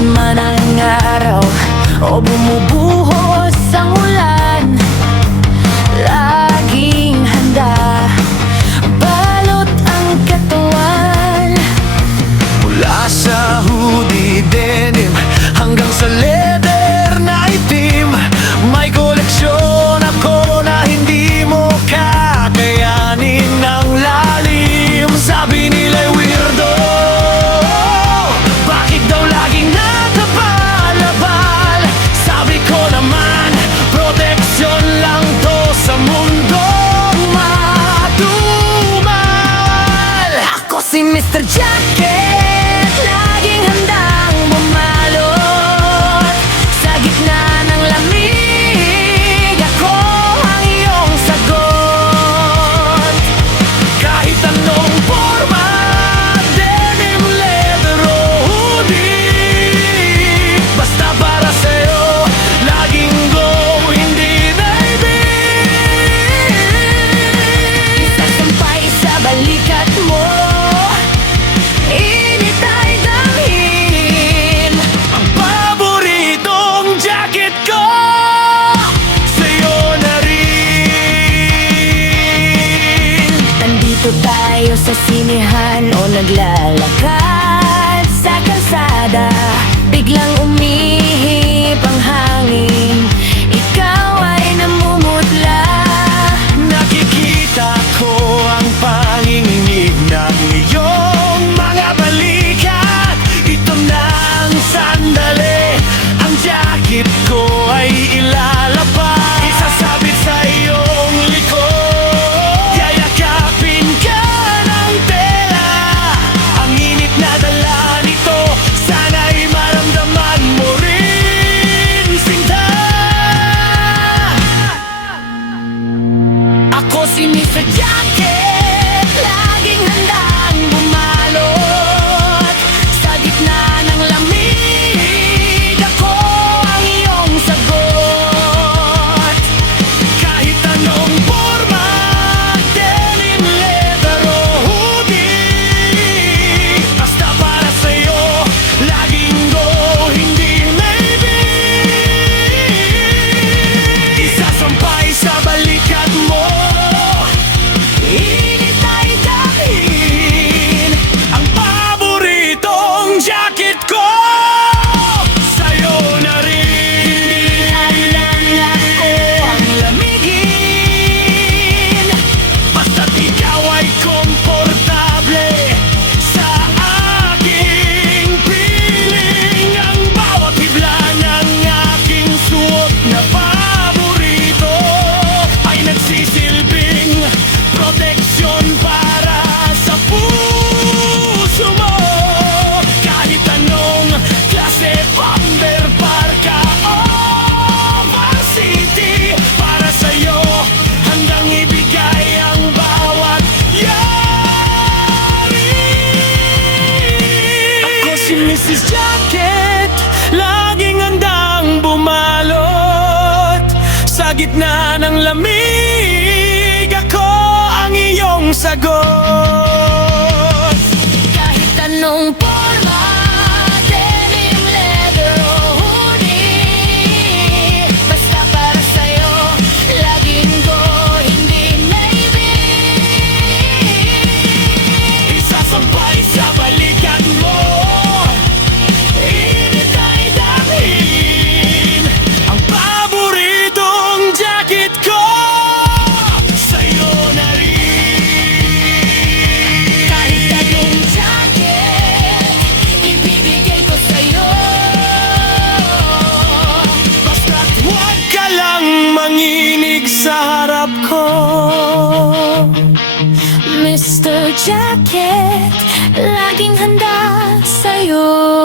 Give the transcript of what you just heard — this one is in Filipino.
Man ang araw o bumubuhos ang ulan, laging handa, balot ang katawan. Mula sa hoodie denim hanggang sa leather na itim, may koleksyon ako na hindi mo kakayanin ng lalim. Sabi nila'y weirdo, bakit daw laging nakabalabal? Sabi ko naman, proteksyon lang to sa mundong matumal. Ako si Mr. Jacket, laging handang bumalot sa gitna ng lamig. Ako ang iyong sagot. Kahit anong forma, denim, leather o hoodie, basta para sa'yo, laging go, hindi navy. Isasampay sa balikat mo, init ay damhin. Ang paboritong jacket ko, sa'yo na rin. Nandito tayo sa sinehan o naglalakad sa kalsada, biglang umihip ang hangin, ikaw ay namumutla. Nakikita ko ang panginginig ng iyong mga balikat. Ito na ang sandali, ang jacket ko ay ilalapag, isasabit sa iyong likod. Yayakapin ka ng tela, ang init na dala nito, sana'y maramdaman mo rin, sinta. Ako si Mr. Jacket, laging handang bumalot sa gitna ng lamig. Ako ang iyong sagot. Kahit anong forma, denim, leather o hoodie, basta para sa'yo, laging go, hindi maybe. Isasampay sa balikat mo, init ay dahil ang paboritong jacket ko, sa'yo na rin. Ako ang lamigin, Basta't ikaw ay komportable sa aking piling. Ang bawat hibla ng aking suot na paborito ay nagsisilbing proteksyon para sa puso mo. Kahit anong klase, bomber, parka o varsity, para sa'yo hanggang ibigay ang bawat yari. Ako si Mrs. Jacket, laging handang bumalot sa gitna ng lamig. Ako ang iyong sagot. kahit anong forma, denim, leather o hoodie, basta para sa'yo, laging go, hindi maybe. Isasampay sa balikat mo, init ay dahil ang paboritong jacket ko, sa'yo na rin. Kahit anong jacket, ibibigay ko sa'yo. Basta't huwag ka lang manginig sa harap ko. Mr. Jacket, laging handa sa'yo.